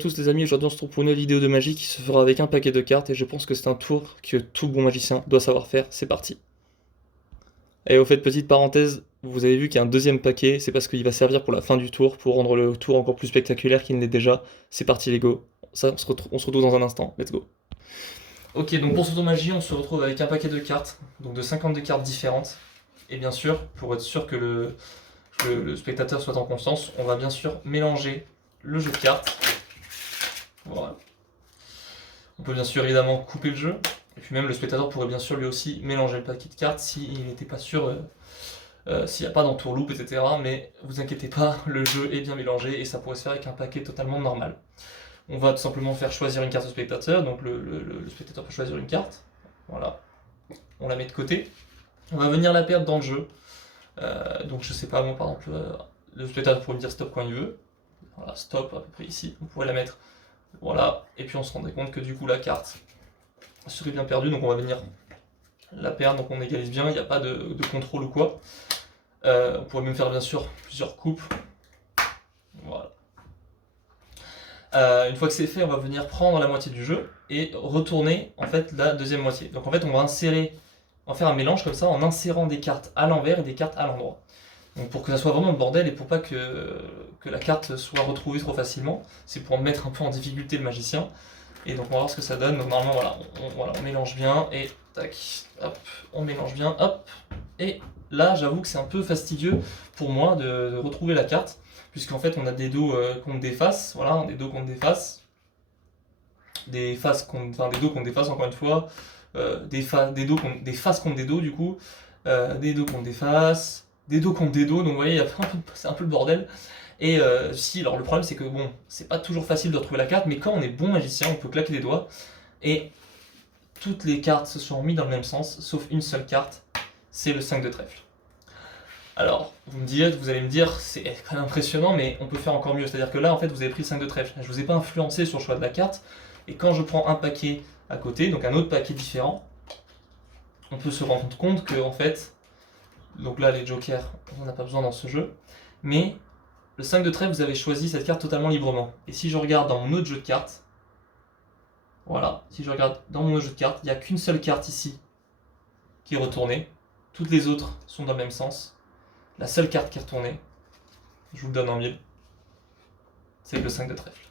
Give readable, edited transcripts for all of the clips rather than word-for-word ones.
tous les amis, aujourd'hui on se retrouve pour une nouvelle vidéo de magie qui se fera avec un paquet de cartes et je pense que c'est un tour que tout bon magicien doit savoir faire, c'est parti. Et au fait, petite parenthèse, vous avez vu qu'il y a un deuxième paquet, c'est parce qu'il va servir pour la fin du tour, pour rendre le tour encore plus spectaculaire qu'il ne l'est déjà. C'est parti les go, ça on se retrouve dans un instant, let's go. Ok, donc pour ce tour magie, on se retrouve avec un paquet de cartes, donc de 52 cartes différentes. Et bien sûr, pour être sûr que le spectateur soit en confiance, on va bien sûr mélanger le jeu de cartes. Voilà. On peut bien sûr évidemment couper le jeu, et puis même le spectateur pourrait bien sûr lui aussi mélanger le paquet de cartes s'il n'était pas sûr, s'il n'y a pas d'entourloupe, etc. Mais vous inquiétez pas, le jeu est bien mélangé et ça pourrait se faire avec un paquet totalement normal. On va tout simplement faire choisir une carte au spectateur, donc le spectateur peut choisir une carte. Voilà. On la met de côté. On va venir la perdre dans le jeu. Donc je sais pas, moi par exemple, le spectateur pourrait me dire stop quand il veut. Voilà, stop à peu près ici. On pourrait la mettre. Voilà, et puis on se rendrait compte que du coup la carte serait bien perdue, donc on va venir la perdre, donc on égalise bien, il n'y a pas de contrôle ou quoi. On pourrait même faire bien sûr plusieurs coupes. Voilà. Une fois que c'est fait, on va venir prendre la moitié du jeu et retourner en fait la deuxième moitié. Donc en fait on va faire un mélange comme ça en insérant des cartes à l'envers et des cartes à l'endroit. Donc pour que ça soit vraiment le bordel et pour pas que la carte soit retrouvée trop facilement, c'est pour mettre un peu en difficulté le magicien. Et donc on va voir ce que ça donne. Donc normalement voilà, on mélange bien et tac, hop, on mélange bien, hop. Et là j'avoue que c'est un peu fastidieux pour moi de retrouver la carte, puisqu'en fait on a des dos contre des faces, voilà, des dos contre des faces, des dos contre des faces encore une fois, des faces contre des dos du coup, des dos contre des faces, des dos contre des dos, donc vous voyez, c'est un peu le bordel. Et alors le problème c'est que bon, c'est pas toujours facile de retrouver la carte, mais quand on est bon magicien, on peut claquer des doigts, et toutes les cartes se sont mises dans le même sens, sauf une seule carte, c'est le 5 de trèfle. Alors, vous allez me dire, c'est quand même impressionnant, mais on peut faire encore mieux, c'est-à-dire que là, en fait, vous avez pris le 5 de trèfle, je vous ai pas influencé sur le choix de la carte, et quand je prends un paquet à côté, donc un autre paquet différent, on peut se rendre compte que, en fait, donc là, les jokers, on n'en a pas besoin dans ce jeu, mais le 5 de trèfle, vous avez choisi cette carte totalement librement. Et si je regarde dans mon autre jeu de cartes, voilà, si je regarde dans mon autre jeu de cartes, il n'y a qu'une seule carte ici qui est retournée. Toutes les autres sont dans le même sens. La seule carte qui est retournée, je vous le donne en mille, c'est le 5 de trèfle.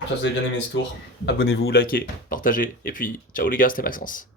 J'espère que vous avez bien aimé ce tour. Abonnez-vous, likez, partagez, et puis ciao les gars, c'était Maxence.